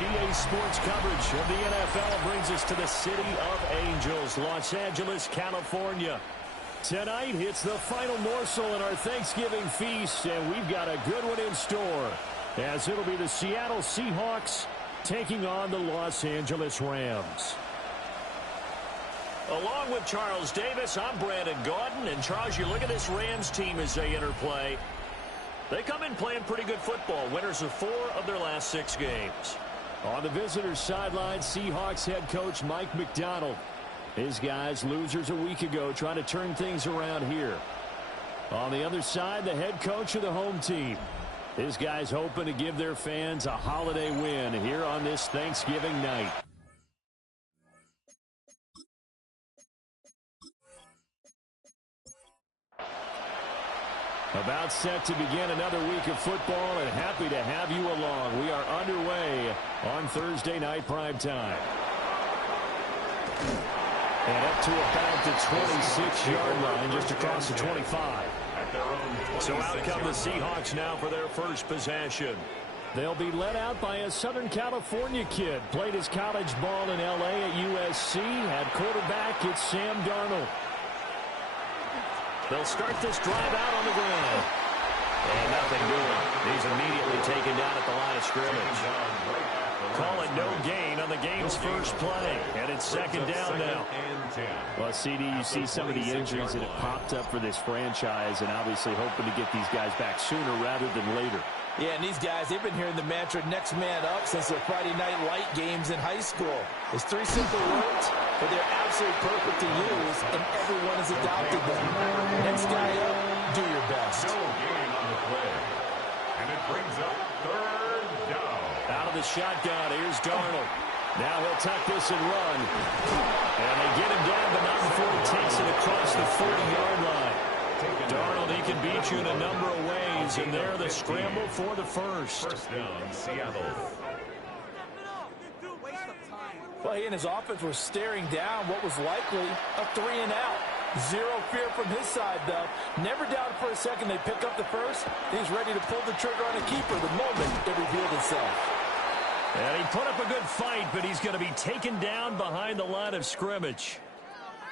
EA Sports coverage of the NFL brings us to the City of Angels, Los Angeles, California. Tonight, it's the final morsel in our Thanksgiving feast, and we've got a good one in store, as it'll be the Seattle Seahawks taking on the Los Angeles Rams. Along with Charles Davis, I'm Brandon Gaudin, and Charles, you look at this Rams team as they enter play. They come in playing pretty good football, winners of 4 of their last 6 games. On the visitors' sideline, Seahawks head coach Mike Macdonald. His guys, losers a week ago, trying to turn things around here. On the other side, the head coach of the home team. His guys hoping to give their fans a holiday win here on this Thanksgiving night. About set to begin another week of football, and happy to have you along. We are underway on Thursday night primetime. And up to about the 26-yard line, just across the 25. So out come the Seahawks now for their first possession. They'll be led out by a Southern California kid. Played his college ball in L.A. at USC. At quarterback, it's Sam Darnold. They'll start this drive out on the ground. And nothing doing. He's immediately taken down at the line of scrimmage. Call it no gain on the game's first play. And it's second down now. Well, CD, you see some of the injuries that have popped up for this franchise, and obviously hoping to get these guys back sooner rather than later. Yeah, and these guys, they've been hearing the mantra next man up since their Friday night light games in high school. It's 3 simple words, but they're absolutely perfect to use, and everyone has adopted them. Next guy up, do your best. No gain on the play. And it brings up 3rd down. Out of the shotgun, here's Darnold. Now he'll tuck this and run. And they get him down, but not before he takes it across the 40-yard line. Darnold, he can beat you in a number of ways, and there the scramble for the first. First down, Seattle. Well, he and his offense were staring down what was likely a 3-and-out. Zero fear from his side, though. Never doubted for a second they pick up the first. He's ready to pull the trigger on a keeper the moment it revealed itself. And he put up a good fight, but he's going to be taken down behind the line of scrimmage.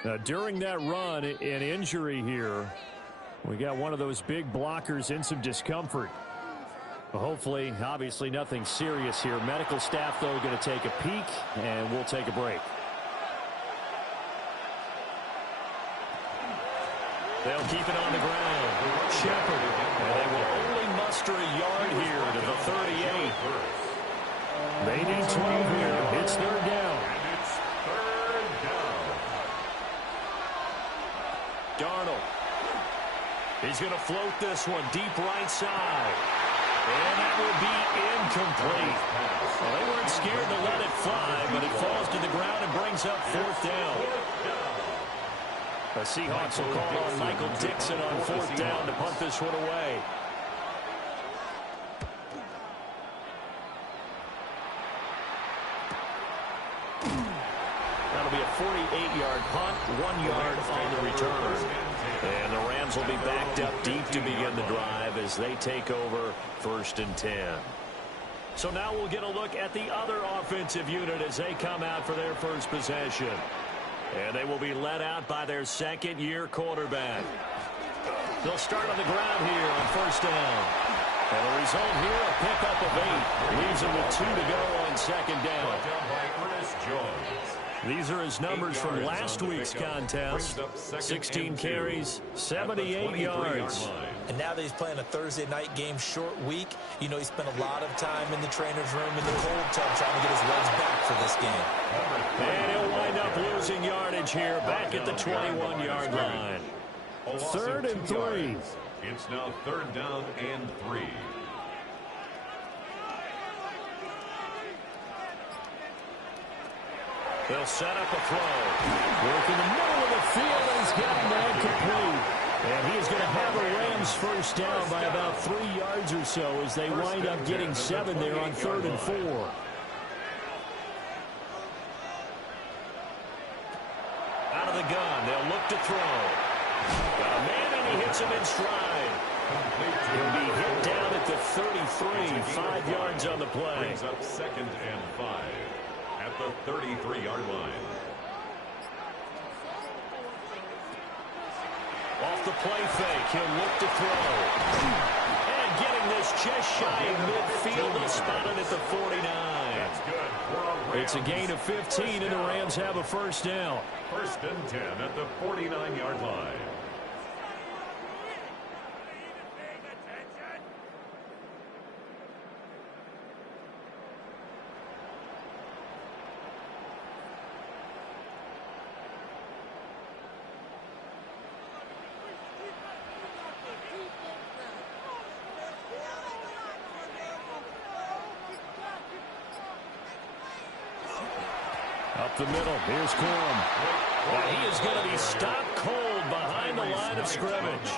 Now, during that run, an injury here. We got one of those big blockers in some discomfort. Hopefully, obviously, nothing serious here. Medical staff, though, going to take a peek, and we'll take a break. They'll keep it on the ground. Shepard, and they will only muster a yard here to the 38. They need 12 here. It's 3rd down. And it's 3rd down. Darnold. He's going to float this one deep right side. And that will be incomplete. Well, they weren't scared to let it fly, but it falls to the ground and brings up 4th down. The Seahawks will call on Michael Dixon on 4th down to punt this one away. That'll be a 48-yard punt, 1 yard on the return. And the Rams will be backed up deep to begin the drive as they take over 1st and 10. So now we'll get a look at the other offensive unit as they come out for their first possession. And they will be led out by their 2nd-year quarterback. They'll start on the ground here on 1st down. And the result here, a pickup of 8. Leaves them with 2 to go on 2nd down. These are his numbers from last week's contest. 16 carries, 78 yards. And now that he's playing a Thursday night game, short week, you know he spent a lot of time in the trainer's room in the cold tub trying to get his legs back for this game. And he'll wind up losing yardage here, back at the 21-yard line. 3rd and 3. It's now 3rd down and 3. They'll set up a throw. Work in the middle of the field, and he's got that complete. And he is going to have a Rams first down by about 3 yards or so as they wind up getting 7 there on 3rd and 4. Out of the gun, they'll look to throw. Got a man, and he hits him in stride. He'll be hit down at the 33, 5 yards on the play. Brings up 2nd and 5 at the 33-yard line. Off the play fake, he'll look to throw. And getting this just shy of midfield, he'll spot it at the 49. That's good. It's a gain of 15, and the Rams have a first down. 1st and 10 at the 49-yard line. Up the middle, here's Corum. Well, he is going to be stopped cold behind the line of scrimmage.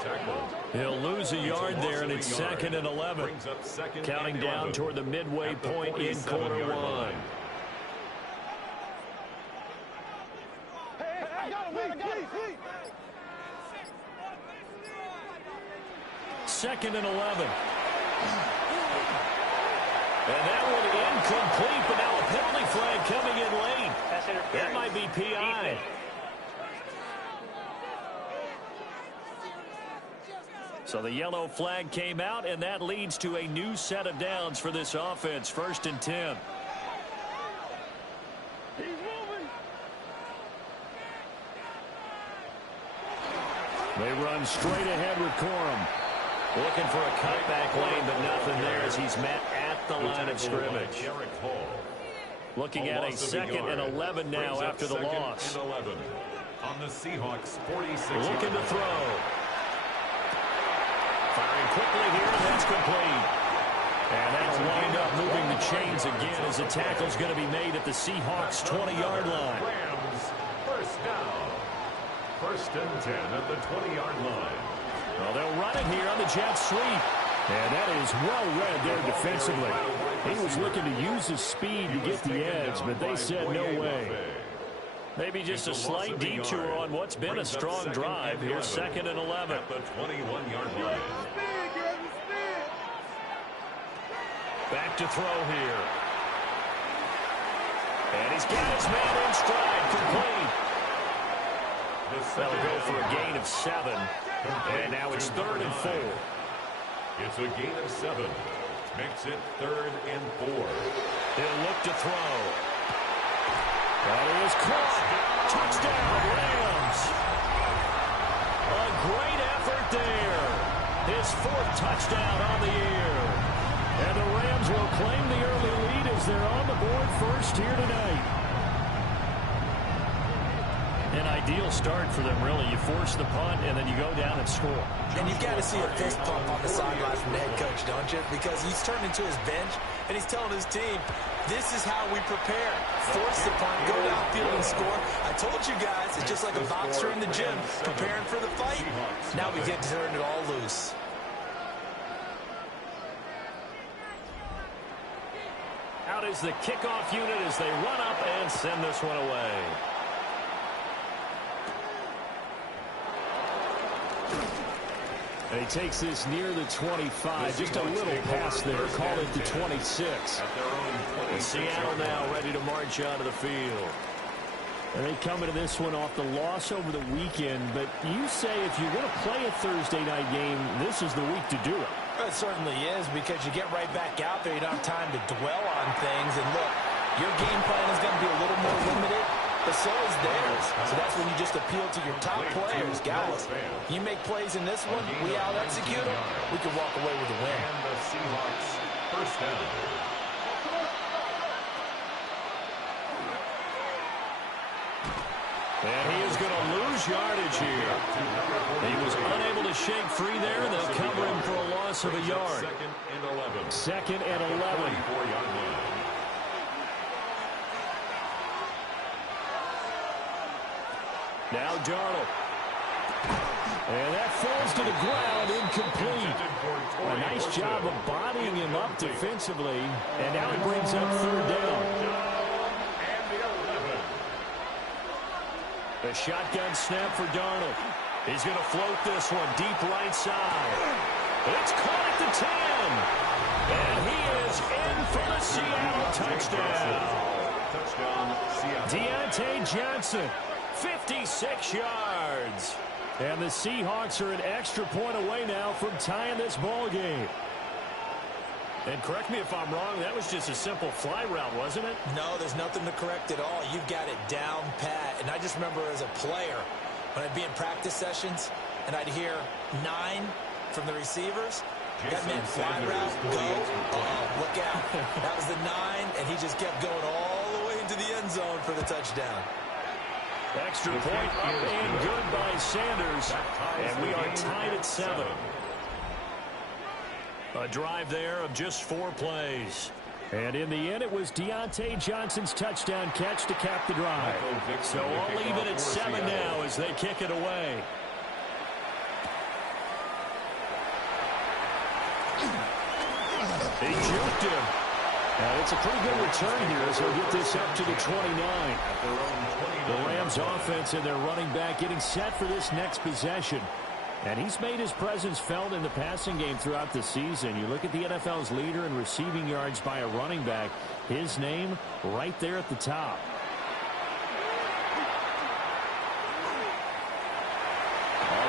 He'll lose a yard there, and it's 2nd and 11. Counting down toward the midway point in quarter 1. Second and 11. And that one incomplete, but now a penalty flag coming in late. That might be PI. So the yellow flag came out, and that leads to a new set of downs for this offense. 1st and 10. They run straight ahead with Corum. Looking for a cutback lane, but nothing there as he's met at the line of scrimmage. Looking at a 2nd and 11 now after the loss. On the Seahawks 46. Looking to throw. Firing quickly here, and that's complete. And that'll wind up moving the chains again as the tackle's going to be made at the Seahawks 20-yard line. Rams first down. 1st and 10 at the 20-yard line. Well, they'll run it here on the jet sweep. And that is well read there defensively. He was looking to use his speed to get the edge, but they said no way. Maybe just a slight detour on what's been a strong drive here. 2nd and 11. At the 21-yard line. Back to throw here. And he's got his man in stride, complete. That'll go for a gain of 7. And now it's 3rd and 4. It's a gain of 7. Makes it 3rd and 4. He'll look to throw. That is caught. Touchdown, Rams. A great effort there. His 4th touchdown on the year. And the Rams will claim the early lead as they're on the board first here tonight. An ideal start for them, really. You force the punt, and then you go down and score. And you've got to see a fist pump on the sideline from the head coach, don't you? Because he's turned into his bench, and he's telling his team, this is how we prepare. Force the punt, go downfield and score. I told you guys, it's just like a boxer in the gym preparing for the fight. Now we get to turn it all loose. Out is the kickoff unit as they run up and send this one away. And he takes this near the 25. Just a little pass there. Call it the 26. And Seattle now ready to march onto the field. And they come into this one off the loss over the weekend. But you say if you're going to play a Thursday night game, this is the week to do it. It certainly is, because you get right back out there. You don't have time to dwell on things. And look, your game plan is going to be a little more limited, but so is theirs. So that's when you just appeal to your top players. Guys, you make plays in this one, we out-execute them, we can walk away with a win. And the Seahawks first down. And he is going to lose yardage here. He was unable to shake free there, and they'll cover him for a loss of a yard. 2nd and 11. 24-yard line. Now Darnold. And that falls to the ground, incomplete. A nice job of bodying him up defensively. And now it brings up 3rd down. A shotgun snap for Darnold. He's going to float this one deep right side. It's caught at the 10. And he is in for the Seattle touchdown. Deontay Johnson, 56 yards. And the Seahawks are an extra point away now from tying this ball game. And correct me if I'm wrong, that was just a simple fly route, wasn't it? No, there's nothing to correct at all. You've got it down pat. And I just remember as a player, when I'd be in practice sessions, and I'd hear 9 from the receivers, that meant fly route, go, look out. That was the 9, and he just kept going all the way into the end zone for the touchdown. Extra point up and good by Sanders, and we are tied at 7. A drive there of just 4 plays. And in the end, it was Deontay Johnson's touchdown catch to cap the drive. So I'll leave it at 7 now as they kick it away. He juked him. And it's a pretty good return here as they'll get this up to the 29. The Rams offense and their running back getting set for this next possession. And he's made his presence felt in the passing game throughout the season. You look at the NFL's leader in receiving yards by a running back. His name right there at the top.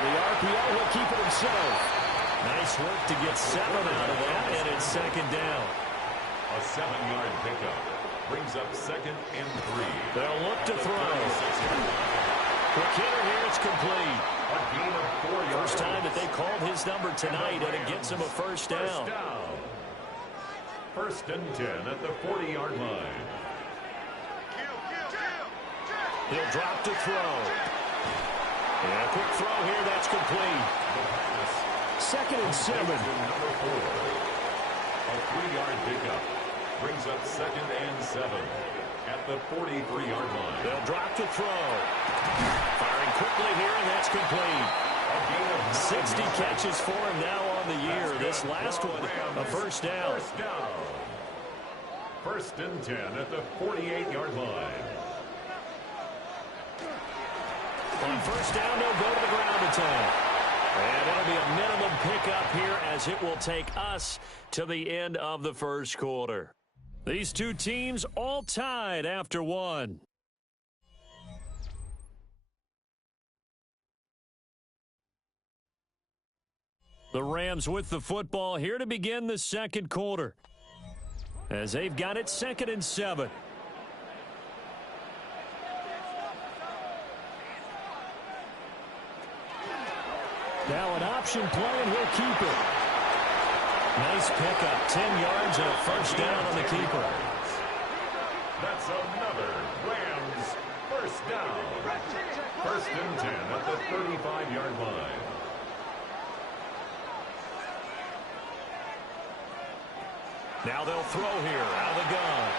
The RPO will keep it himself. Nice work to get 7 out of that, and it's second down. A 7-yard pickup brings up 2nd and 3. They'll look to throw. Quick hitter here, it's complete. A gain of 4 yards. First time that they called his number tonight, and it gets him a first down. First and 10 at the 40-yard line. He'll drop to throw. And a quick throw here, that's complete. 2nd and 7. Number 4. A 3-yard pickup brings up 2nd and 7 at the 43-yard line. They'll drop to throw. Firing quickly here, and that's complete. 60 catches for him now on the year. This last one, a first down. First and 10 at the 48-yard line. On first down, they'll go to the ground attack. And it'll be a minimum pickup here as it will take us to the end of the first quarter. These two teams all tied after 1. The Rams with the football here to begin the second quarter, as they've got it 2nd and 7. Now an option play, and he'll keep it. Nice pickup, 10 yards and a first down on the keeper. That's another Rams first down. First and 10 at the 35-yard line. Now they'll throw here out of the gun.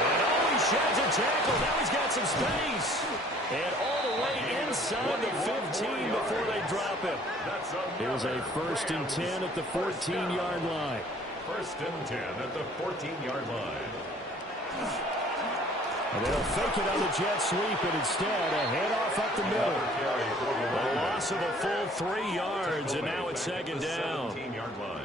And he sheds a tackle. Now he's got some space. And all the way inside the 15 before they drop him. Here's a first and 10 at the 14-yard line. First and 10 at the 14-yard line. And they'll fake it on the jet sweep, and instead a handoff up the middle. A loss of a full 3 yards, and now it's second down. 17-yard line.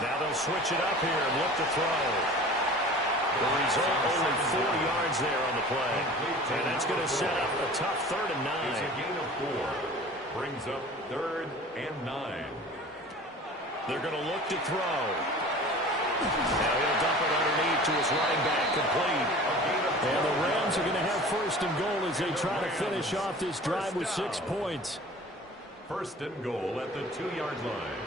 Now they'll switch it up here and look to throw. The result, only 4 yards there on the play. And that's going to set up a tough 3rd and 9. It's a gain of 4. Brings up 3rd and 9. They're going to look to throw. Now he'll dump it underneath to his running back, complete. And the Rams are going to have first and goal as they try to finish off this drive with 6 points. First and goal at the 2-yard line.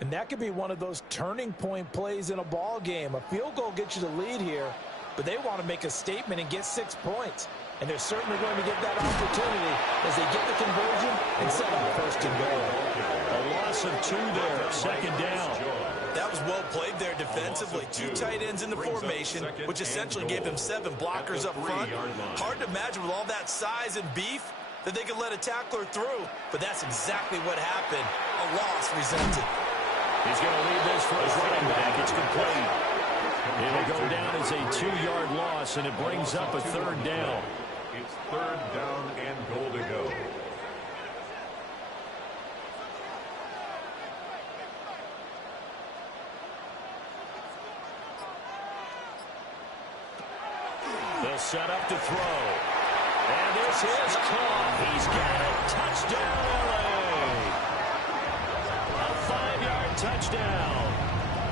And that could be one of those turning point plays in a ball game. A field goal gets you the lead here, but they want to make a statement and get 6 points. And they're certainly going to get that opportunity as they get the conversion and set up first and goal. A loss of 2 there, second down. That was well played there defensively. 2 tight ends in the formation, which essentially gave them 7 blockers up front. Hard to imagine with all that size and beef that they could let a tackler through, but that's exactly what happened. A loss resulted. He's going to leave this for his running back. It's complete. It'll go down as a 2-yard loss, and it brings up a 3rd down. It's 3rd down and goal to go. They'll set up to throw. And this is caught. He's got it. Touchdown, LA. A 5-yard touchdown.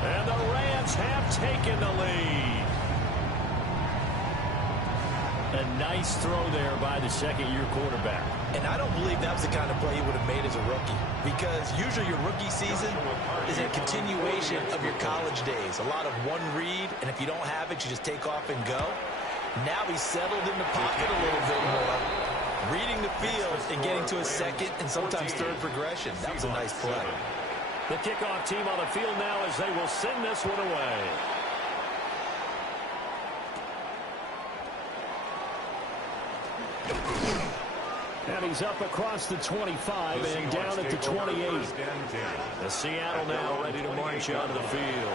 And the Rams have taken the lead. A nice throw there by the second-year quarterback. And I don't believe that was the kind of play he would have made as a rookie, because usually your rookie season is a continuation of your college days. A lot of one read, and if you don't have it, you just take off and go. Now he's settled in the pocket a little bit more, reading the field and getting to a second and sometimes third progression. That was a nice play. The kickoff team on the field now as they will send this one away. And he's up across the 25 and down at the 28. The Seattle now ready to march onto the field.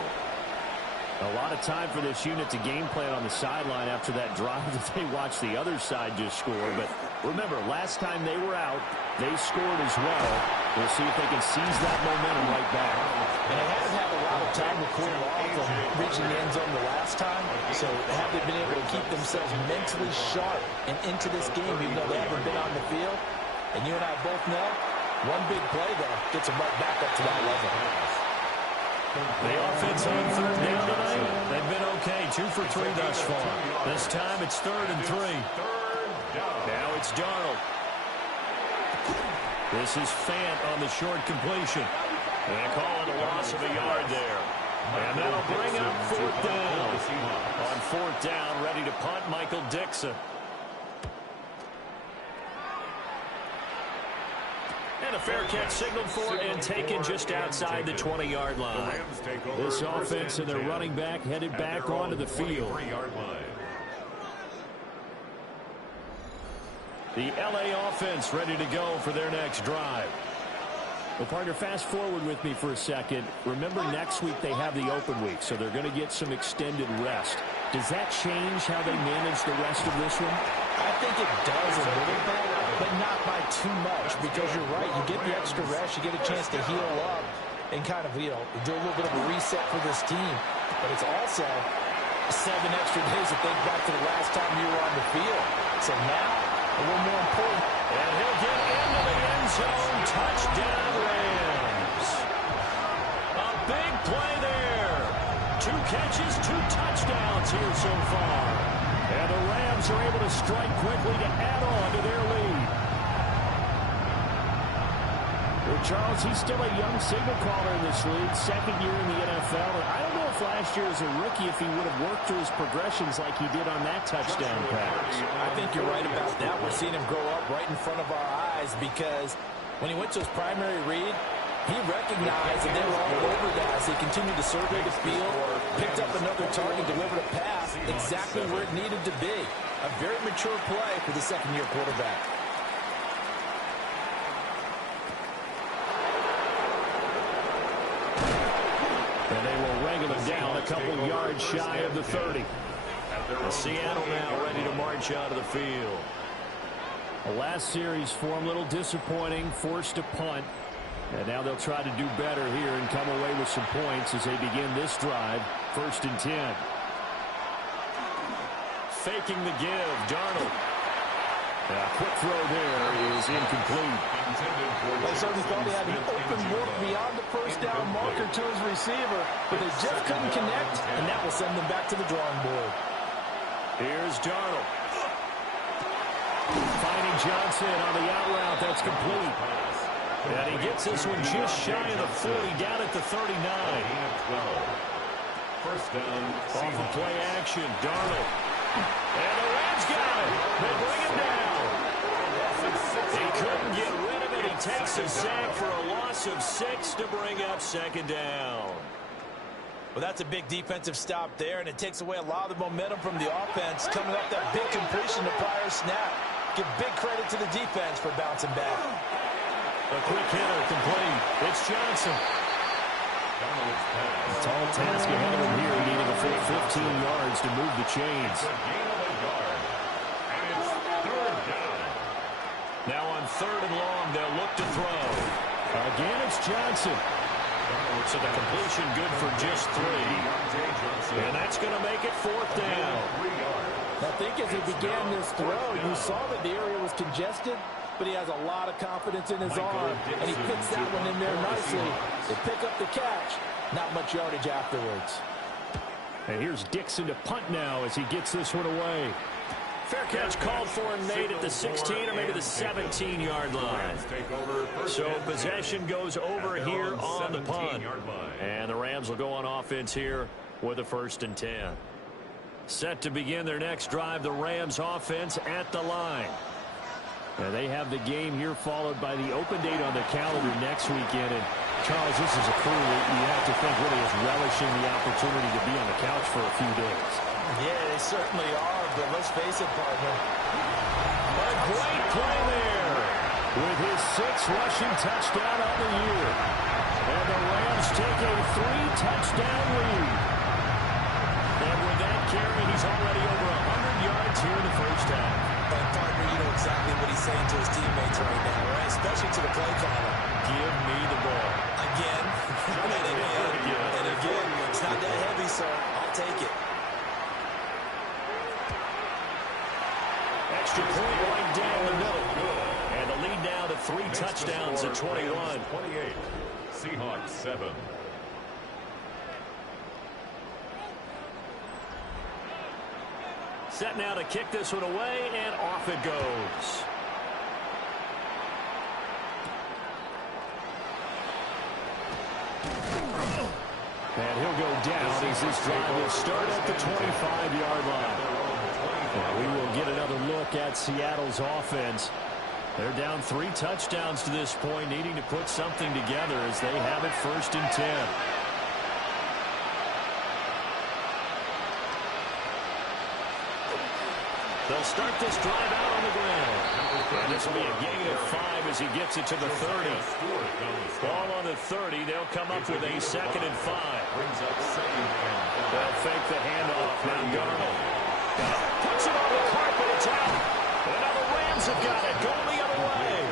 A lot of time for this unit to game plan on the sideline after that drive that they watched the other side just score. But remember, last time they were out, they scored as well. We'll see if they can seize that momentum right back. And they haven't had a lot of time to cool off from reaching the end zone the last time. So have they been able to keep themselves mentally sharp and into this game, even though they haven't been on the field? And you and I both know, one big play, though, gets them right back up to that level. The offense on 3rd down tonight, they've been okay. 2 for 3 thus far. This time it's 3rd and 3. Now it's Darnold. This is Fant on the short completion. And they call it a loss of a yard there. And that'll bring up 4th down. On 4th down, ready to punt, Michael Dixon. And a fair catch signaled for and taken just outside the 20-yard line. This offense and their running back headed back onto the field. The LA offense ready to go for their next drive. Well, partner, fast forward with me for a second. Remember, next week they have the open week, so they're going to get some extended rest. Does that change how they manage the rest of this one? I think it does a little bit, but not by too much, because you're right. You get the extra rest. You get a chance to heal up and kind of, do a little bit of a reset for this team. But it's also 7 extra days to think back to the last time you were on the field. So now, a little more important. And he'll get into the end zone. Touchdown, Rams. A big play there. 2 catches, 2 touchdowns here so far. And the Rams are able to strike quickly to add on to their lead. Well, Charles, he's still a young signal caller in this league, 2nd year in the NFL. And I don't know if last year as a rookie, if he would have worked through his progressions like he did on that touchdown pass. I think you're right about that. We're seeing him grow up right in front of our eyes, because when he went to his primary read, he recognized that they were all over that as he continued to survey the field, picked up another target, delivered a pass exactly where it needed to be. A very mature play for the 2nd-year quarterback. And they will wrangle him down a couple yards shy of the 30. Seattle now ready to march out of the field. The last series for him, a little disappointing, forced to punt. And now they'll try to do better here and come away with some points as they begin this drive. 1st and 10. Faking the give, Darnold. A quick throw there is incomplete. They certainly thought he had an open look beyond the 1st down marker to his receiver, but they just couldn't connect, and that will send them back to the drawing board. Here's Darnold. Finding Johnson on the out route. That's complete. And he gets this one just shy of the 40, down at the 39. 1st down. Off of play action, Darnold. And the Rams got it. They bring him down. He couldn't get rid of it. He takes a sack for a loss of 6 to bring up 2nd down. Well, that's a big defensive stop there, and it takes away a lot of the momentum from the offense coming up that big completion to prior snap. Give big credit to the defense for bouncing back. A quick hitter complete. It's Johnson. A tall task ahead of him here, needing a full 15 yards to move the chains. Now on 3rd and long, they'll look to throw. Again, it's Johnson. So the completion good for just 3. And that's going to make it 4th down. I think as he began this throw, you saw that the area was congested, but he has a lot of confidence in his arm, and he puts that one in there nicely. They pick up the catch. Not much yardage afterwards. And here's Dixon to punt now as he gets this one away. Fair catch called for and made at the 16 or maybe the 17-yard line. So possession goes over here on the punt. And the Rams will go on offense here with a 1st and 10. Set to begin their next drive, the Rams offense at the line. Now they have the game here followed by the open date on the calendar next weekend. And Charles, this is a crew that you have to think really is relishing the opportunity to be on the couch for a few days. Yeah, they certainly are, but let's face it, partner. A great play there with his 6th rushing touchdown on the year. And the Rams take a 3-touchdown lead. And with that carry, he's already over 100 yards here in the first half. And partner, you know exactly what he's saying to his teammates right now, right? Especially to the play caller. Give me the ball. Again, and again. It's not that heavy, sir. I'll take it. Extra point right down the middle. And the lead now to 3 touchdowns at 21. 28. Seahawks 7. Set now to kick this one away, and off it goes. And he'll go down as this drive will start at the 25-yard line. And we will get another look at Seattle's offense. They're down 3 touchdowns to this point, needing to put something together as they have it 1st and 10. They'll start this drive out on the ground. And this will be a gain of 5 as he gets it to the 30. Ball on the 30. They'll come up with a 2nd and 5. They'll fake the handoff. Now Darnold puts it on the carpet. It's out. And now the Rams have got it. Going the other way.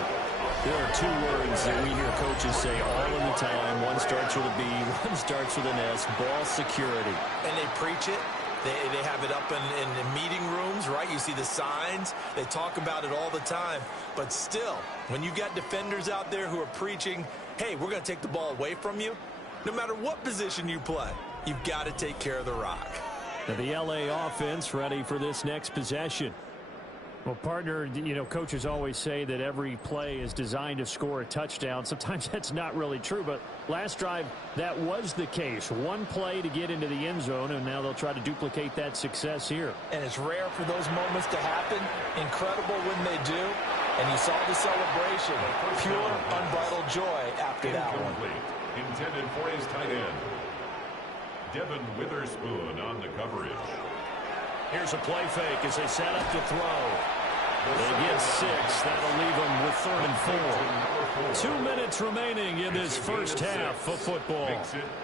There are 2 words that we hear coaches say all of the time. One starts with a B. One starts with an S. Ball security. And they preach it. They have it up in meeting rooms, right? You see the signs. They talk about it all the time. But still, when you got defenders out there who are preaching, hey, we're going to take the ball away from you, no matter what position you play, you've got to take care of the rock. Now the L.A. offense ready for this next possession. Well, partner, you know, coaches always say that every play is designed to score a touchdown. Sometimes that's not really true, but last drive, that was the case. One play to get into the end zone, and now they'll try to duplicate that success here. And it's rare for those moments to happen. Incredible when they do. And you saw the celebration. Pure, unbridled joy after that one. Intended for his tight end. Devin Witherspoon on the coverage. Here's a play fake as they set up to throw. They get 6. That'll leave them with 3rd and 4. 2 minutes remaining in this first half of football.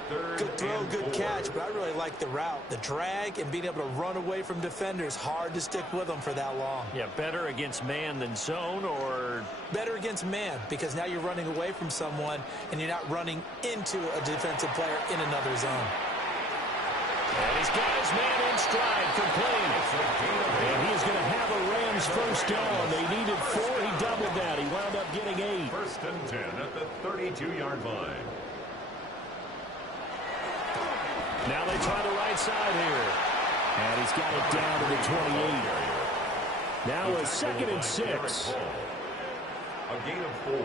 Good throw, good catch, but I really like the route. The drag and being able to run away from defenders. Hard to stick with them for that long. Yeah, better against man than zone, or? Better against man, because now you're running away from someone and you're not running into a defensive player in another zone. And he's got his man in stride, complete. And he's going to have a Rams first down. They needed 4. He doubled that. He wound up getting 8. 1st and 10 at the 32-yard line. Now they try the right side here. And he's got it down to the 28. Now a 2nd and 6. A gain of 4.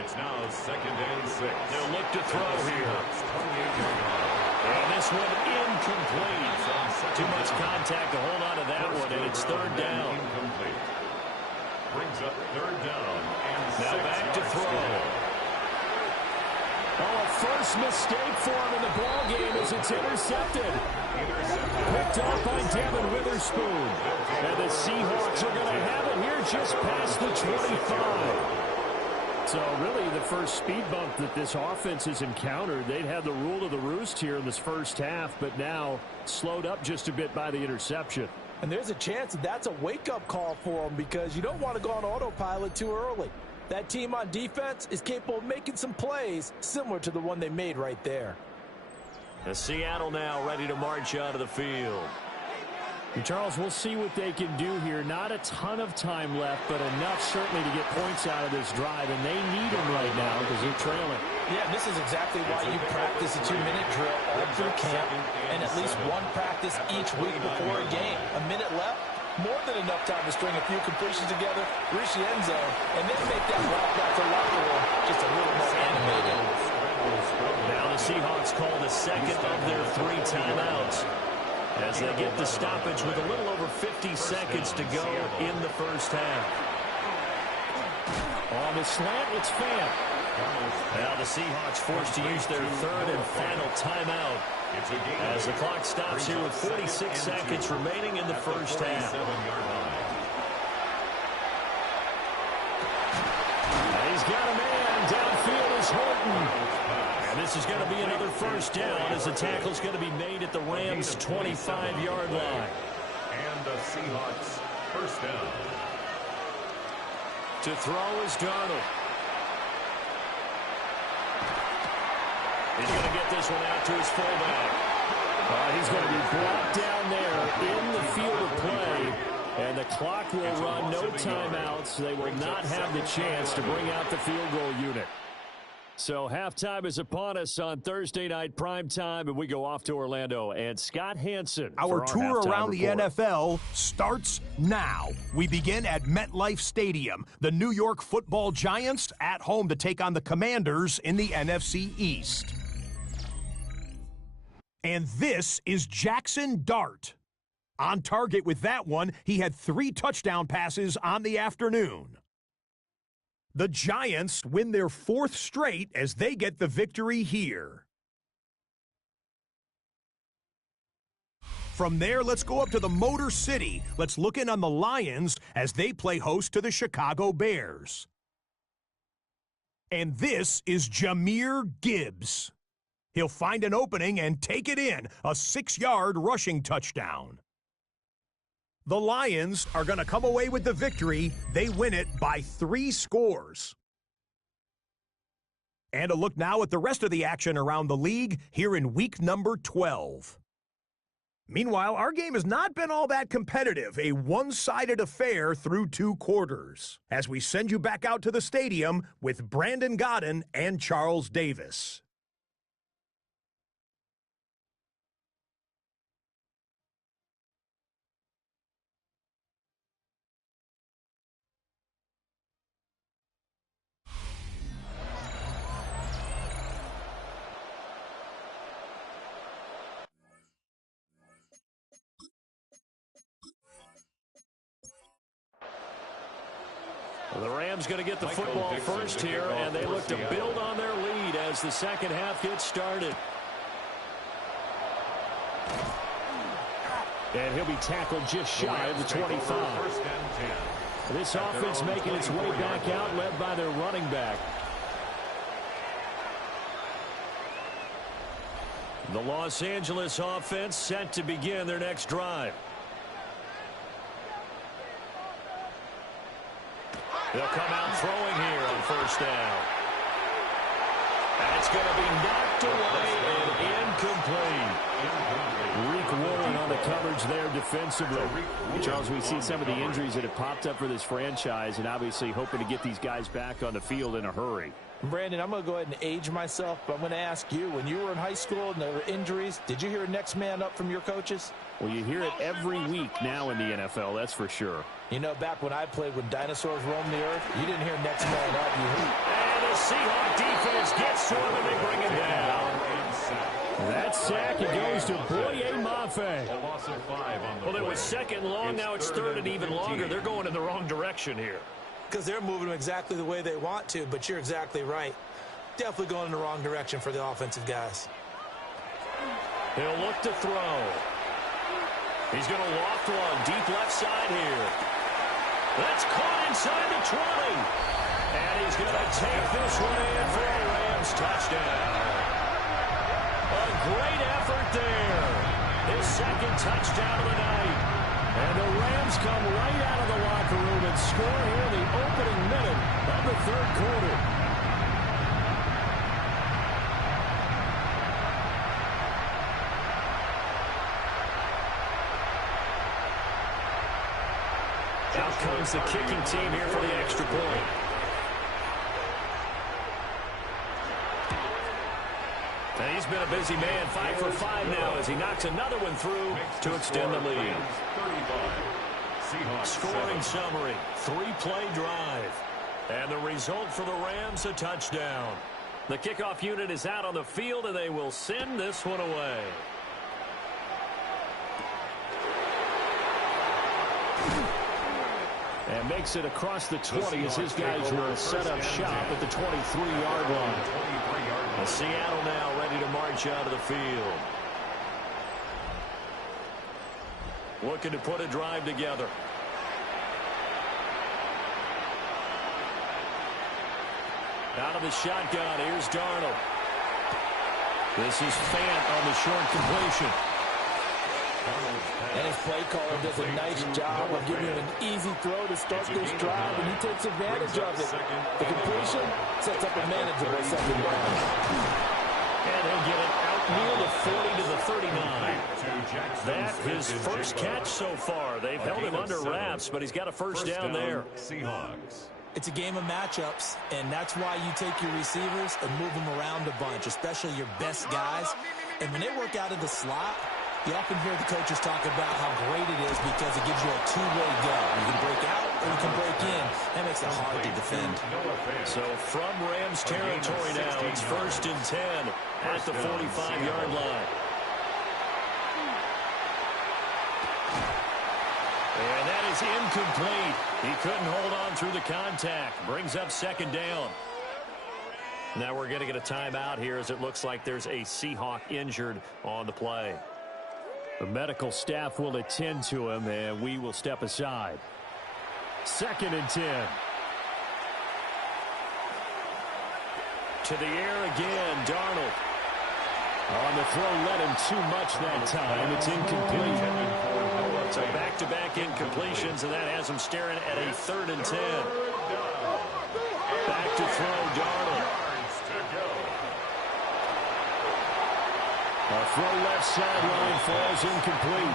It's now 2nd and 6. They'll look to throw here. And this one incomplete. Too much contact to hold on to that one, and it's 3rd down. Incomplete. Brings up 3rd down. And now back to throw. Oh, a first mistake for him in the ball game as it's intercepted. Picked off by Devin Witherspoon. And the Seahawks are going to have it here just past the 25. So really the first speed bump that this offense has encountered, they'd had the rule of the roost here in this first half, but now slowed up just a bit by the interception. And there's a chance that that's a wake-up call for them because you don't want to go on autopilot too early. That team on defense is capable of making some plays similar to the one they made right there. And Seattle now ready to march out of the field. And Charles, we'll see what they can do here. Not a ton of time left, but enough certainly to get points out of this drive, and they need them right now because they're trailing. Yeah, this is exactly why you practice a 2-minute drill all through camp and at least one practice each week before a game. A minute left, more than enough time to string a few completions together, reach the end zone, and then make that walk back to the locker room just a little more animated. Now the Seahawks call the second of their 3 timeouts as they get the stoppage with a little over 50 seconds to go in the first half. On the slant, it's Fant. Now the Seahawks forced to use their 3rd and final timeout as the clock stops here with 46 seconds remaining in the first half. He's got a man. Downfield is Horton. And this is going to be another first down as the tackle's going to be made at the Rams' 25-yard line. And the Seahawks first down. To throw is Darnold. He's going to get this one out to his fullback. He's going to be brought down there in the field of play. And the clock will run, no timeouts. They will not have the chance to bring out the field goal unit. So halftime is upon us on Thursday night primetime, and we go off to Orlando. And Scott Hansen. Our tour around the NFL starts now. We begin at MetLife Stadium. The New York Football Giants at home to take on the Commanders in the NFC East. And this is Jackson Dart. On target with that one, he had 3 touchdown passes on the afternoon. The Giants win their 4th straight as they get the victory here. From there, let's go up to the Motor City. Let's look in on the Lions as they play host to the Chicago Bears. And this is Jahmyr Gibbs. He'll find an opening and take it in, a 6-yard rushing touchdown. The Lions are going to come away with the victory. They win it by 3 scores. And a look now at the rest of the action around the league here in week number 12. Meanwhile, our game has not been all that competitive, a one-sided affair through 2 quarters. As we send you back out to the stadium with Brandon Godden and Charles Davis. The Rams going to get the football first here, and they look to build on their lead as the second half gets started. And he'll be tackled just shy of the 25. This offense making its way back out, led by their running back. The Los Angeles offense set to begin their next drive. They'll come out throwing here on first down. And it's going to be knocked away and incomplete. Rick Warren on the coverage there defensively. Charles, we see some of the injuries that have popped up for this franchise, and obviously hoping to get these guys back on the field in a hurry. Brandon, I'm going to go ahead and age myself, but I'm going to ask you, when you were in high school and there were injuries, did you hear next man up from your coaches? Well, you hear it every week now in the NFL, that's for sure. You know, back when I played when dinosaurs roamed the earth, you didn't hear next man up. And the Seahawks defense gets to him and they bring him down. That sack, it goes to Boye Mafe. Well, it was second long, now it's third and even longer. They're going in the wrong direction here. Because they're moving them exactly the way they want to, but you're exactly right. Definitely going in the wrong direction for the offensive guys. He'll look to throw. He's going to loft one deep left side here. That's caught inside the 20. And he's going to take this one in for a Rams touchdown. A great effort there. His second touchdown of the night. And the Rams come right out of the locker room and score here in the opening minute of the third quarter. Out comes the kicking team here for the extra point. And he's been a busy man, 5 for 5 now as he knocks another one through to extend the lead. Scoring summary, 3-play drive. And the result for the Rams, a touchdown. The kickoff unit is out on the field, and they will send this one away. And makes it across the 20 as his guys will set up shop at the 23-yard line. And Seattle now ready to march out of the field. Looking to put a drive together. Out of the shotgun, here's Darnold. This is Fant on the short completion. And his play caller does a nice job of giving him an easy throw to start this drive, and he takes advantage of it. The completion sets up a manageable second down. And he'll get it out near the 40 to the 39. That his first catch so far. They've held him under wraps, but he's got a first down there. Seahawks. It's a game of matchups, and that's why you take your receivers and move them around a bunch, especially your best guys. And when they work out of the slot, you often hear the coaches talk about how great it is because it gives you a two-way go. You can break out or you can break in. That makes it hard to defend. So from Rams territory now, it's 1st and 10 at the 45-yard line. And that is incomplete. He couldn't hold on through the contact. Brings up 2nd down. Now we're going to get a timeout here as it looks like there's a Seahawk injured on the play. The medical staff will attend to him, and we will step aside. 2nd and 10. To the air again, Darnold. On the throw, let him too much that time. It's incomplete. So back-to-back incompletions, and that has him staring at a 3rd and 10. Back to throw, Darnold. A throw left sideline falls incomplete.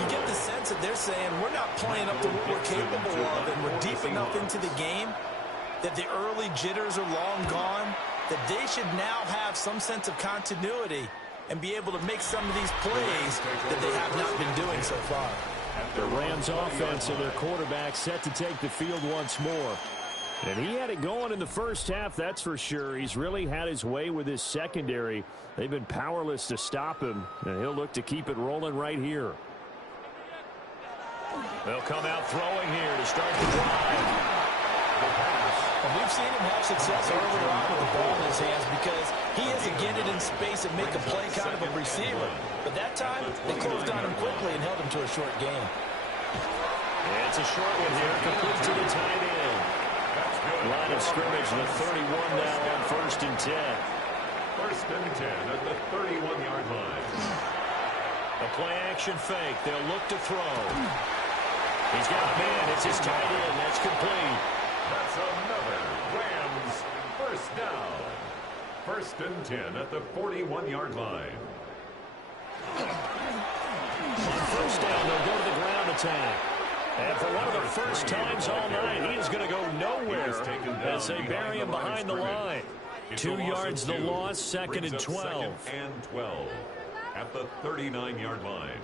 You get the sense that they're saying we're not playing up to what we're capable of, and we're deep enough into the game that the early jitters are long gone, that they should now have some sense of continuity and be able to make some of these plays that they have not been doing so far. The Rams offense and their quarterback set to take the field once more. And he had it going in the first half, that's for sure. He's really had his way with his secondary. They've been powerless to stop him, and he'll look to keep it rolling right here. They'll come out throwing here to start the drive. And we've seen him have success earlier on with the ball in his hands because he hasn't get it in space and make a play kind of a receiver. But that time, they closed on him quickly and held him to a short game. And it's a short one here, complete to the tight end. Line of scrimmage, the 31 now on 1st and 10. 1st and 10 at the 31-yard line. A play-action fake. They'll look to throw. He's got a man. It's his tight end. That's complete. That's another Rams first down. 1st and 10 at the 41-yard line. On 1st down, they'll go to the ground attack. And for one of the first times all night, he is going to go nowhere as they bury him behind the line. 2 yards the loss, 2nd and 12. 2nd and 12 at the 39-yard line.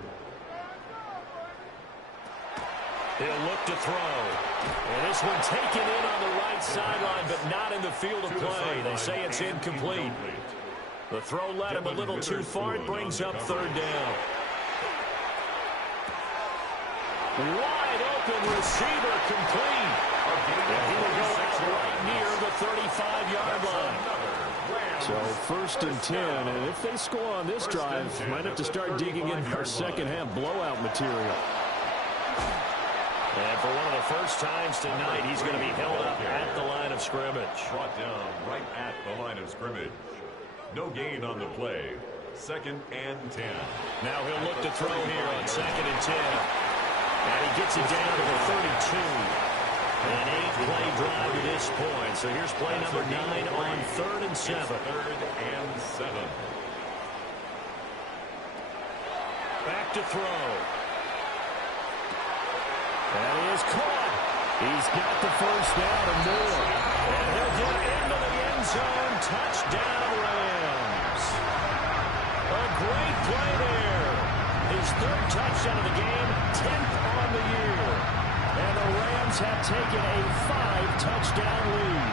He'll look to throw. And this one taken in on the right sideline, but not in the field of play. They say it's incomplete. The throw led him a little too far. It brings up 3rd down. Wide open receiver complete. And he will go out right near the 35-yard line. So 1st and 10, and if they score on this drive, might have to start digging in our second half blowout material. And for one of the first times tonight, he's going to be held up at the line of scrimmage. Brought down right at the line of scrimmage. No gain on the play. 2nd and 10. Now he'll look to throw here on 2nd and 10. And he gets it down to the 32. An 8-play drive to this point. So here's play number 9 on 3rd and 7. 3rd and 7. Back to throw. That is caught. He's got the first down and more. And he'll get into the end zone. Touchdown, Rams. A great play there. His 3rd touchdown of the game, 10th on the year. And the Rams have taken a 5-touchdown lead.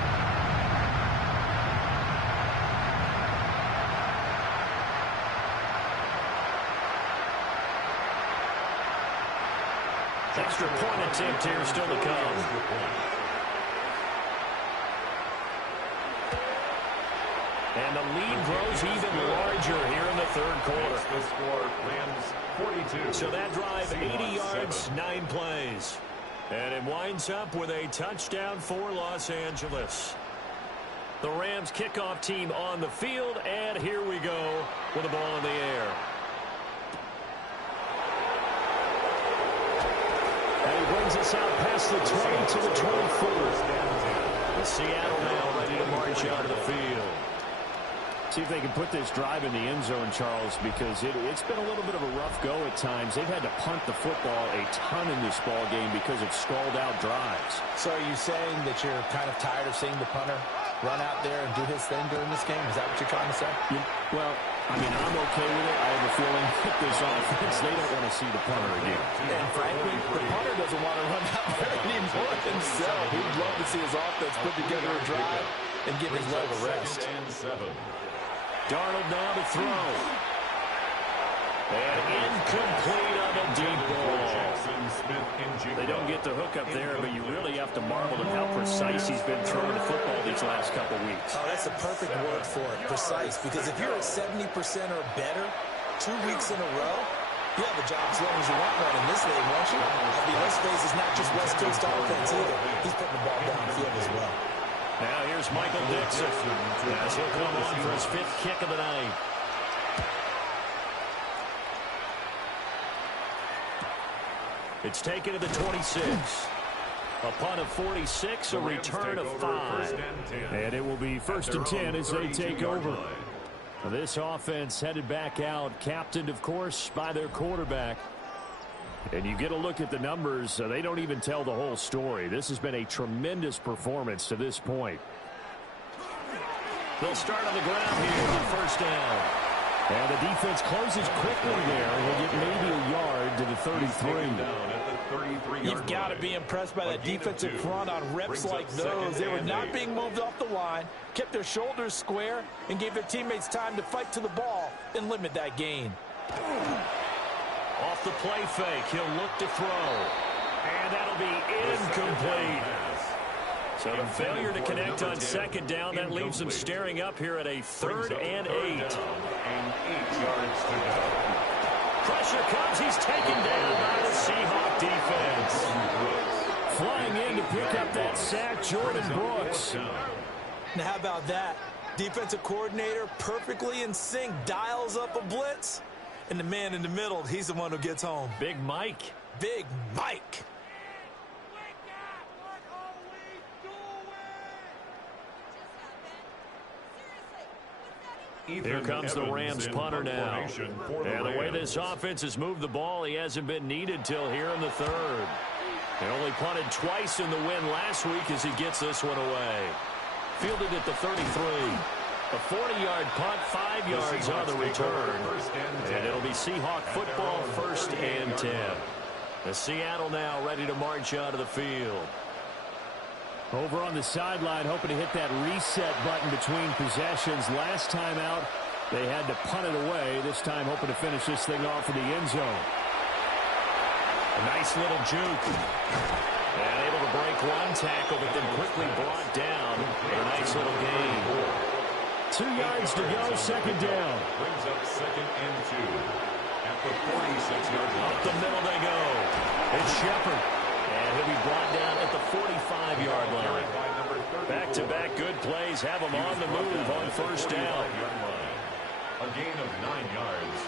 Extra point attempt here still to come. And the lead grows even larger here in the 3rd quarter. The score, Rams 42. So that drive, 80 yards, 9 plays. And it winds up with a touchdown for Los Angeles. The Rams kickoff team on the field, and here we go with the ball in the air. And he brings us out past the 20 to the 24. The Seattle now ready to march out of the field. See if they can put this drive in the end zone, Charles, because it's been a little bit of a rough go at times. They've had to punt the football a ton in this ball game because of stalled-out drives. So are you saying that you're kind of tired of seeing the punter run out there and do his thing during this game? Is that what you're trying to say? Yeah, well, I mean, I'm okay with it. I have a feeling that this offense, they don't want to see the punter again. And frankly, the punter doesn't want to run out there anymore himself. He'd love to see his offense put together a drive and give his leg a rest. 2nd and 7. Darnold now to throw. And incomplete on a deep ball. They don't get the hook up there, but you really have to marvel at how precise he's been throwing the football these last couple weeks. Oh, that's a perfect word for it, precise. Because if you're at 70% or better 2 weeks in a row, you have a job as long as you want one in this league, won't you? I mean, let's face it's not just West Coast offense either. He's putting the ball downfield as well. Now here's Michael Dixon as he'll come on for his 5th kick of the night. It's taken to the 26. A punt of 46, a return of 5. And it will be 1st and 10 as they take over. This offense headed back out, captained, of course, by their quarterback. And you get a look at the numbers, they don't even tell the whole story. This has been a tremendous performance to this point. They'll start on the ground here with the 1st down. And the defense closes quickly there. He'll get maybe a yard to the 33. You've got to be impressed by that defensive front on reps like those. They were not being moved off the line, kept their shoulders square, and gave their teammates time to fight to the ball and limit that gain. Off the play fake, he'll look to throw. And that'll be incomplete. So the failure to connect on 2nd down, that leaves them staring up here at a 3rd and 8. And 8 yards to go. Pressure comes, he's taken down by the Seahawk defense. Flying in to pick up that sack, Jordan Brooks. Now how about that? Defensive coordinator perfectly in sync, dials up a blitz. And the man in the middle, he's the one who gets home. Big Mike. Big Mike. Here comes the Rams punter now. And the way this offense has moved the ball, he hasn't been needed till here in the 3rd. They only punted twice in the win last week as he gets this one away. Fielded at the 33. A 40-yard punt, 5 yards on the return. And it'll be Seahawk football, 1st and 10. The Seattle now ready to march out of the field. Over on the sideline, hoping to hit that reset button between possessions. Last time out, they had to punt it away. This time, hoping to finish this thing off in the end zone. A nice little juke. And able to break one tackle, but then quickly brought down. A nice little gain. 2 yards to go, 2nd down. Brings up 2nd and 2. At the 46-yard line. Up the middle they go. It's Shepard. And he'll be brought down at the 45-yard line. Back-to-back good plays have him on the move on first down. A gain of 9 yards.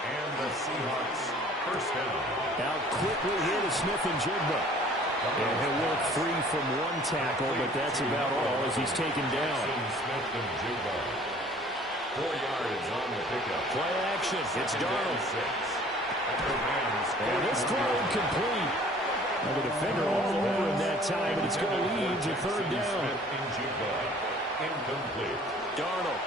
And the Seahawks first down. Now quickly here to Smith-Njigba. And he'll work free from one tackle, but that's about all as he's taken down. Smith-Njigba. 4 yards on the pickup. Play action. It's Darnold. And this throw incomplete. Now the defender all over him that time, but it's going to lead to third down. Incomplete. Darnold.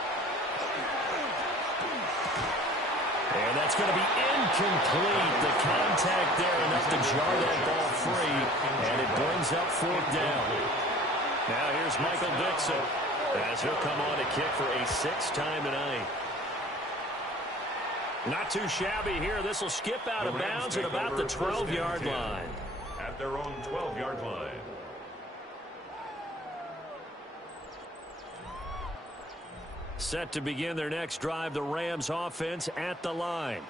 And that's going to be incomplete. The contact there enough to jar that ball free, and it brings up fourth down. Now here's Michael Dixon as he'll come on to kick for a sixth time tonight. Not too shabby here. This will skip out of bounds at about the 12-yard line. At their own 12-yard line. Set to begin their next drive, the Rams offense at the line.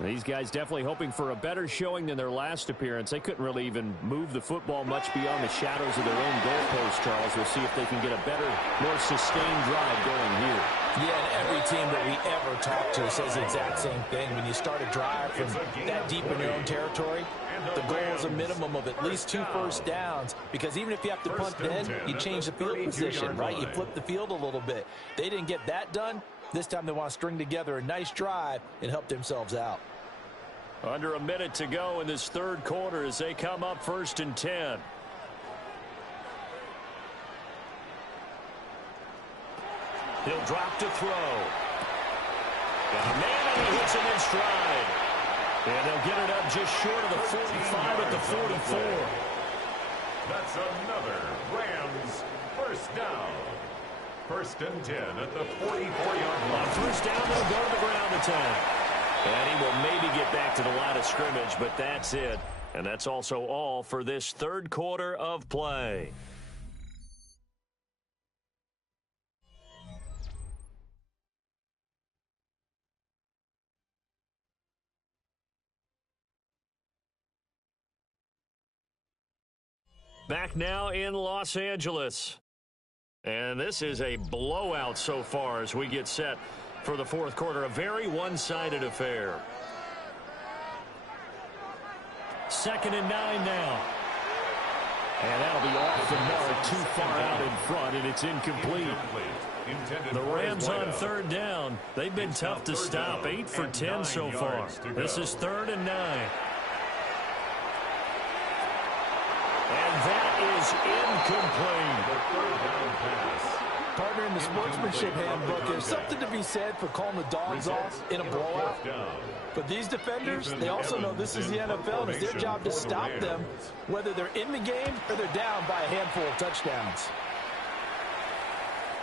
These guys definitely hoping for a better showing than their last appearance. They couldn't really even move the football much beyond the shadows of their own goalpost, Charles. We'll see if they can get a better, more sustained drive going here. Yeah, and every team that we ever talk to says the exact same thing. When you start a drive from that deep in your own territory, the goal is a minimum of at least 2 first downs, because even if you have to punt then, you change the field position, right? You flip the field a little bit. They didn't get that done. This time they want to string together a nice drive and help themselves out. Under a minute to go in this third quarter as they come up 1st and 10. He'll drop to throw. Got a man and he hits him in stride. And they'll get it up just short of the 45 at the 44. That's another Rams first down. 1st and 10 at the 44-yard line. On first down, they'll go to the ground attack. And he will maybe get back to the line of scrimmage, but that's it. And that's also all for this third quarter of play. Back now in Los Angeles. And this is a blowout so far as we get set for the fourth quarter. A very one-sided affair. 2nd and 9 now. And that'll be off the mark, too far out in front, and it's incomplete. The Rams on 3rd down. They've been tough to stop. 8 for 10 so far. This is 3rd and 9. And that is incomplete. Partner, in the sportsmanship handbook, there's something to be said for calling the dogs off in a blowout. But these defenders, they also know this is the NFL, and it's their job to stop them, whether they're in the game or they're down by a handful of touchdowns.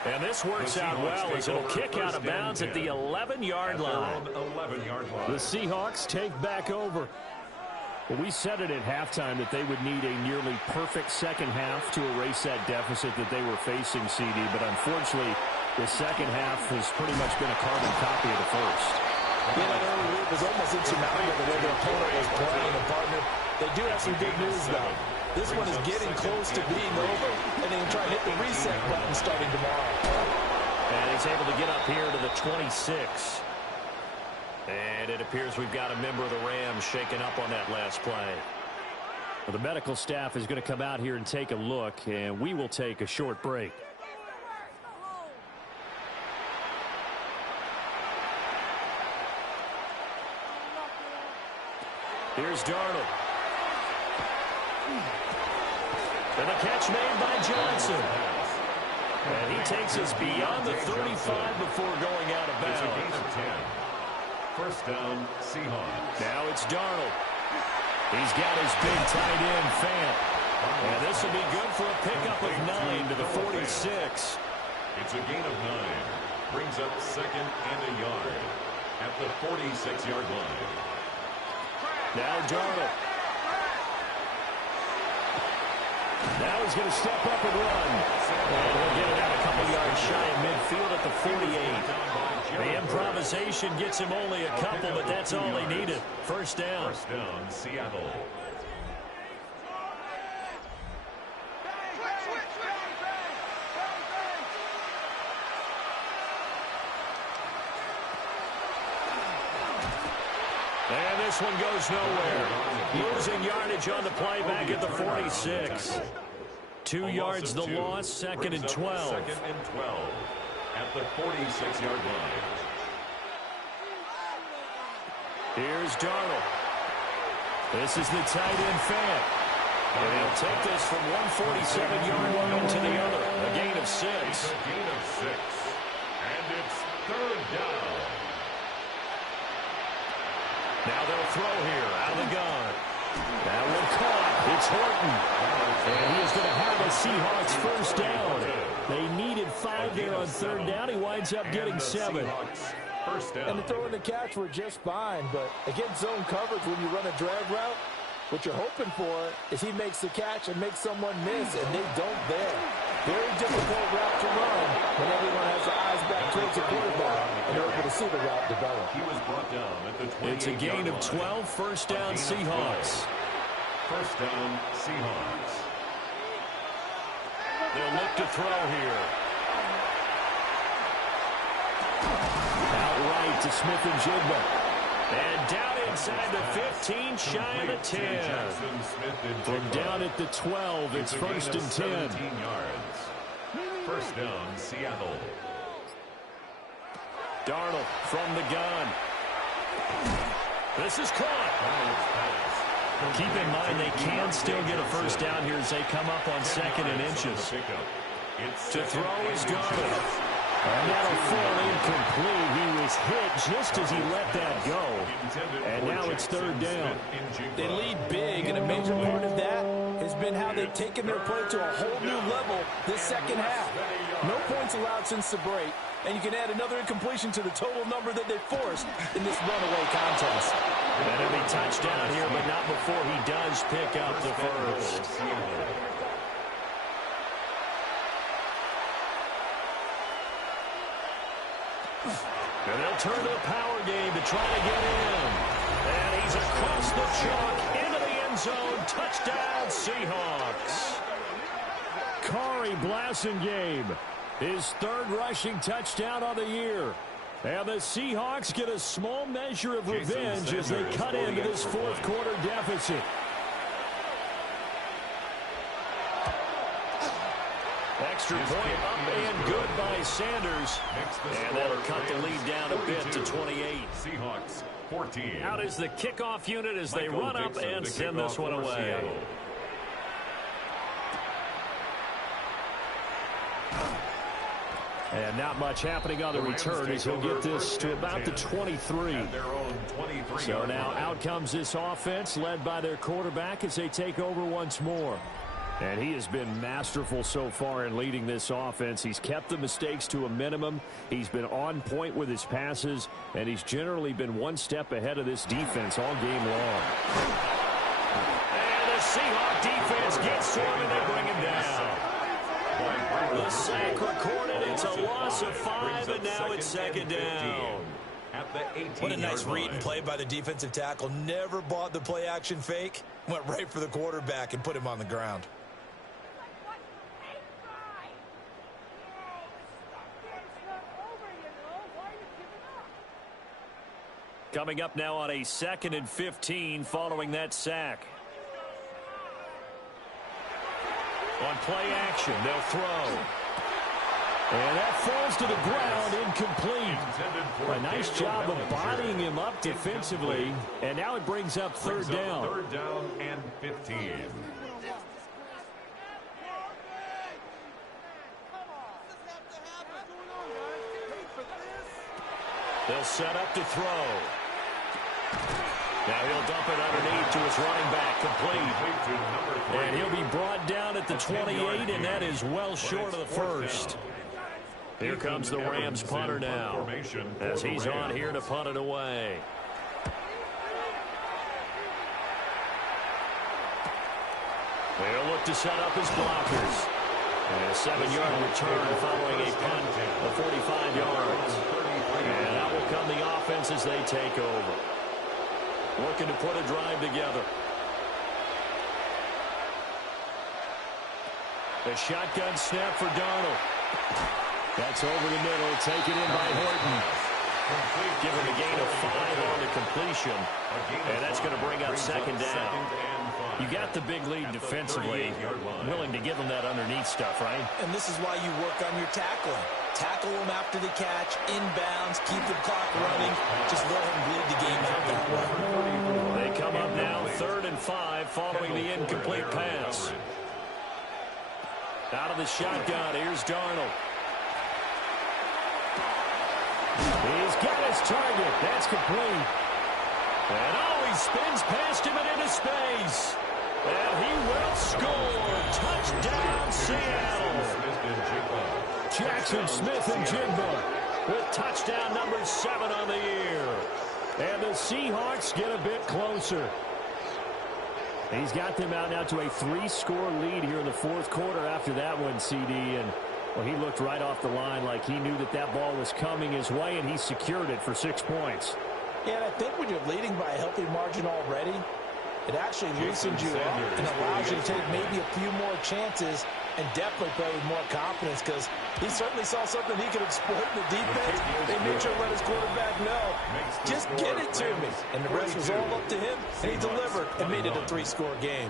And this works out well as it'll kick out of bounds at the 11-yard line. The Seahawks take back over. Well, we said it at halftime that they would need a nearly perfect second half to erase that deficit that they were facing, CD. But unfortunately, the second half has pretty much been a carbon copy of the first. Yeah, that early lead was almost insurmountable the way their opponent was playing, and partner. They do have some good news, though. This one is getting close to being over, and they can try and hit the reset button starting tomorrow. And he's able to get up here to the 26. And it appears we've got a member of the Rams shaken up on that last play. Well, the medical staff is going to come out here and take a look, and we will take a short break. Here's Darnold. And a catch made by Johnson. And he takes us beyond the 35 before going out of bounds. First down, Seahawks. Now it's Darnold. He's got his big tight end, Fant. And this will be good for a pickup of 9 to the 46. It's a gain of 9. Brings up 2nd and a yard at the 46-yard line. Now Darnold. Now he's going to step up and run. And he'll get it out a couple yards shy of midfield at the 48. The improvisation gets him only a couple, but that's all he needed. First down. First down, Seattle. And this one goes nowhere. Losing yardage on the play back at the 46. 2 yards the loss, 2nd and 12. 2nd and 12 at the 46-yard line. Here's Darnold. This is the tight end fan. And he'll take this from one 47-yard line to the other. A gain of 6. It's a gain of 6. And it's 3rd down. Now they'll throw here out of the gun. That one caught. It's Horton. And he is going to have a Seahawks first down. They needed 5 there on 3rd down. He winds up getting 7. First down. And the throw and the catch were just fine, but against zone coverage when you run a drag route, what you're hoping for is he makes the catch and makes someone miss, and they don't there. Very difficult route to run when everyone has their eyes back towards the quarterback and they're able to see the route develop. He was brought down at the 28-yard line. It's a gain of 12, first down Seahawks. First down Seahawks. They'll look to throw here. Outright to Smith-Njigba. And down inside the 15, shy of the 10. From down at the 12, it's first and 10. 17 yards. First down, Seattle. Darnold from the gun. This is caught. Keep in mind they can still get a first down here as they come up on 2nd and inches. To throw is Darnold. And that'll fall incomplete. He was hit just as he let that go. And now it's 3rd down. They lead big, and a major part of that has been how they've taken their play to a whole new level this second half. No points allowed since the break, and you can add another incompletion to the total number that they forced in this runaway contest. And it'll be touchdown here, but not before he does pick up the first. And they'll turn to the power game to try to get in. And he's across the chalk into the end zone. Touchdown, Seahawks. Corey Blasingame, his 3rd rushing touchdown of the year. And the Seahawks get a small measure of revenge as they cut into this 4th quarter deficit. Extra point up and good by Sanders. And that'll cut the lead down a bit to 28. Seahawks 14. Out is the kickoff unit as they run up and send this one away. And not much happening on the return as he'll get this to about the 23. So now out comes this offense led by their quarterback as they take over once more. And he has been masterful so far in leading this offense. He's kept the mistakes to a minimum. He's been on point with his passes, and he's generally been one step ahead of this defense all game long. And the Seahawk defense gets to him, and they bring him down. The sack recorded. It's a loss of 5, and now it's 2nd down. What a nice read and play by the defensive tackle. Never bought the play action fake. Went right for the quarterback and put him on the ground. Coming up now on a 2nd and 15 following that sack. On play action, they'll throw. And that falls to the ground, incomplete. A nice job of bodying him up defensively. And now it brings up 3rd down. 3rd down and 15. They'll set up to throw. Now he'll dump it underneath to his running back, complete. And he'll be brought down at the 28, and that is well short of the first. Here comes the Rams punter now, as he's on here to punt it away. They'll look to set up his blockers. And a 7-yard return following a punt of 45 yards. And out will come the offense as they take over. Looking to put a drive together. A shotgun snap for Darnold. That's over the middle. Taken in by Horton. Give him a gain of 5 on the completion. And that's going to bring up second down. You got the big lead defensively. Willing to give him that underneath stuff, right? And this is why you work on your tackling. Tackle him after the catch, inbounds, keep the clock running. Just let him bleed the game out that way. They come up now 3rd and 5 following the incomplete pass. Out of the shotgun, here's Darnold. He's got his target. That's complete. And he spins past him and into space. And he will score. Touchdown, Seattle. Jackson Smith and Jigba with touchdown number 7 on the year. And the Seahawks get a bit closer. He's got them out now to a 3-score lead here in the 4th quarter after that one, CD. And well, he looked right off the line like he knew that that ball was coming his way, and he secured it for 6 points. Yeah, and I think when you're leading by a healthy margin already, it actually loosens you up and allows you to take maybe a few more chances and definitely play with more confidence, because he certainly saw something he could exploit in the defense. They made sure to let his quarterback know, just get it to me. And the rest was all up to him, and he delivered and made it a 3-score game.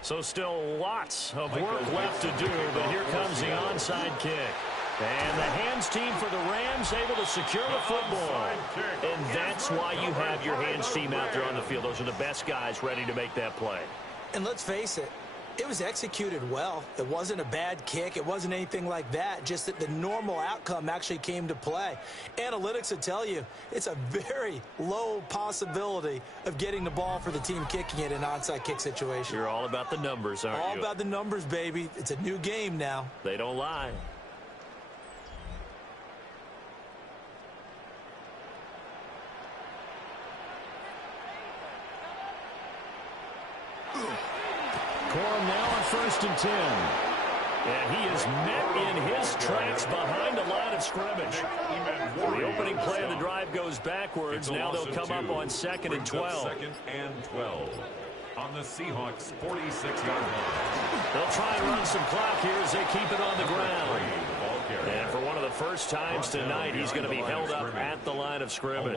So still lots of work left to do, but here comes the onside kick. And the hands team for the Rams able to secure the football. And that's why you have your hands team out there on the field. Those are the best guys ready to make that play. And let's face it, it was executed well. It wasn't a bad kick. It wasn't anything like that. Just that the normal outcome actually came to play. Analytics will tell you it's a very low possibility of getting the ball for the team kicking it in an onside kick situation. You're all about the numbers, aren't you? All about the numbers, baby. It's a new game now. They don't lie. Corum now on 1st and 10. And he is met in his tracks behind the line of scrimmage. The opening play of the drive goes backwards. Now they'll come up on 2nd and 12. 2nd and 12 on the Seahawks' 46-yard line. They'll try and run some clock here as they keep it on the ground. And for one of the first times tonight, he's going to be held up at the line of scrimmage.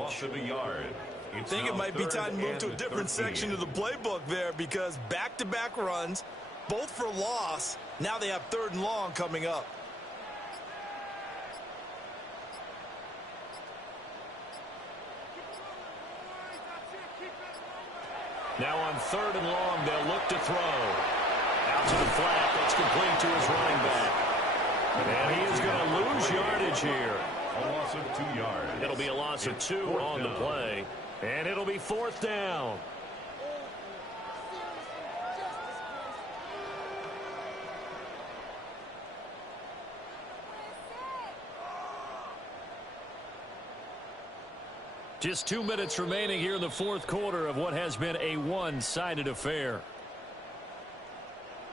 I think it might be time to move to a different section of the playbook there, because back-to-back runs, both for loss. Now they have 3rd and long coming up. Now on 3rd and long, they'll look to throw. Out to the flat. That's complete to his running back. And he is going to lose yardage here. A loss of 2 yards. It'll be a loss of 2 on the play. And it'll be 4th down. Just 2 minutes remaining here in the 4th quarter of what has been a one-sided affair.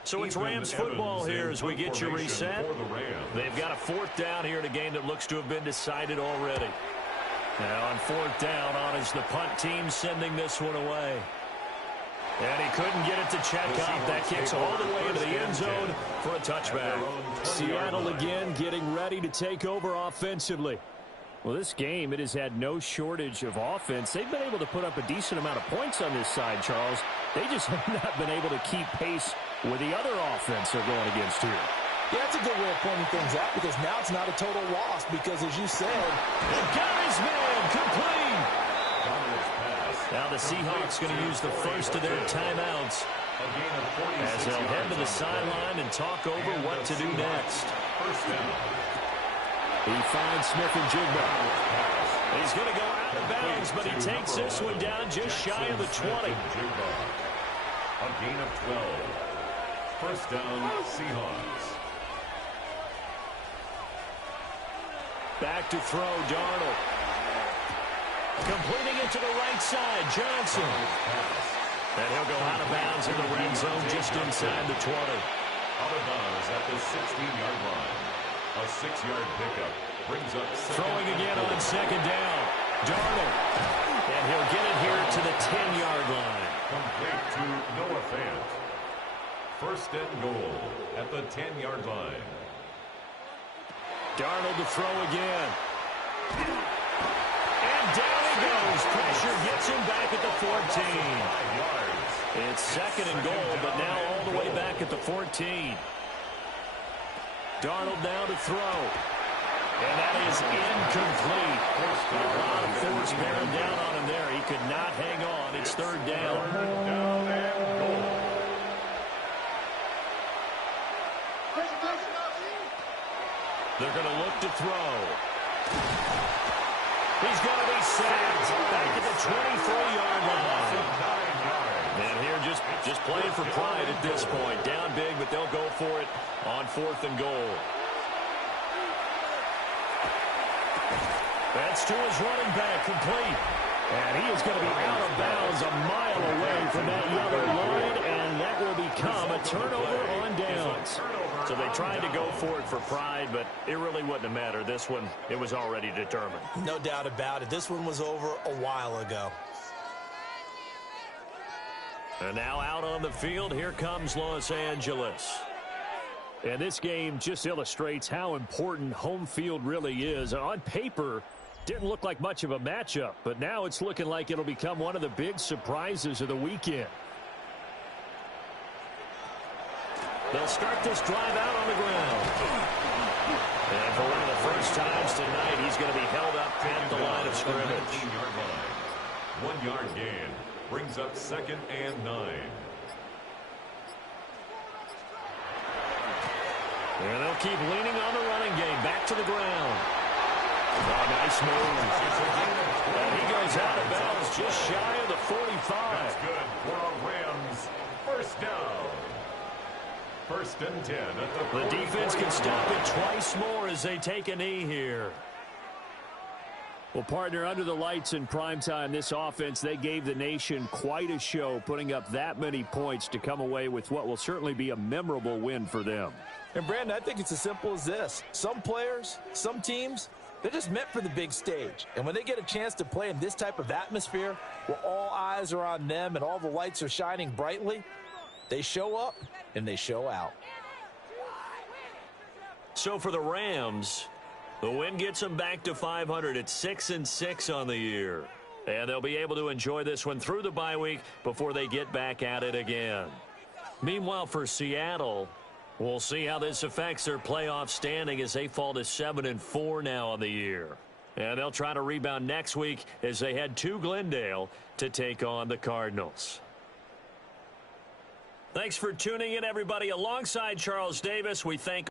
So it's Rams football here as we get you reset. They've got a 4th down here in a game that looks to have been decided already. Now on 4th down, on is the punt team sending this one away. And he couldn't get it to check out. That kicks all the way into the end zone for a touchback. Seattle again getting ready to take over offensively. Well, this game, it has had no shortage of offense. They've been able to put up a decent amount of points on this side, Charles. They just have not been able to keep pace with the other offense they're going against here. Yeah, that's a good way of pointing things out, because now it's not a total loss, because as you said, got his man complete. Now the Seahawks going to use the first of their timeouts as they'll head to the sideline and talk over what to do next. He finds Smith and Jigba. He's going to go out of bounds, but he takes this one down just shy of the 20. A gain of 12. First down, Seahawks. Back to throw, Darnold. Completing it to the right side, Johnson. And he'll go out of bounds in the red zone just inside the 20. Out of bounds at the 16-yard line. A 6-yard pickup brings up throwing again on 2nd down. Darnold. And he'll get it here to the 10-yard line. Complete to Noah Fant. First and goal at the 10-yard line. Darnold to throw again. And down he goes. Pressure gets him back at the 14. It's second and goal, but now all the way back at the 14. Darnold now to throw. And that is incomplete. A lot of force bearing down on him there. He could not hang on. It's third down. Down and goal. They're going to look to throw. He's going to be sacked back at the 23-yard line. And here just playing for pride at this point. Down big, but they'll go for it on fourth and goal. That's to his running back, complete. And he is going to be out of bounds a mile away from that yellow line, and that will become a turnover on downs. So they tried to go for it for pride, but it really wouldn't have mattered. This one, it was already determined. No doubt about it. This one was over a while ago. And now out on the field, here comes Los Angeles. And this game just illustrates how important home field really is. On paper, didn't look like much of a matchup, but now it's looking like it'll become one of the big surprises of the weekend. They'll start this drive out on the ground. And for one of the first times tonight, he's going to be held up at the line of scrimmage. 1 yard gain brings up second and 9. And they'll keep leaning on the running game. Back to the ground. Oh, nice move. And he goes out of bounds just shy of the 45. That's good for a Rams first down. First and 10 at the The defense can stop it twice more as they take a knee here. Well, partner, under the lights in primetime, this offense, they gave the nation quite a show, putting up that many points to come away with what will certainly be a memorable win for them. And, Brandon, I think it's as simple as this. Some players, some teams, they're just meant for the big stage. And when they get a chance to play in this type of atmosphere where all eyes are on them and all the lights are shining brightly, they show up and they show out. So for the Rams, the win gets them back to 500 at 6-6 on the year. And they'll be able to enjoy this one through the bye week before they get back at it again. Meanwhile, for Seattle, we'll see how this affects their playoff standing as they fall to 7-4 now on the year. And they'll try to rebound next week as they head to Glendale to take on the Cardinals. Thanks for tuning in, everybody. Alongside Charles Davis, we thank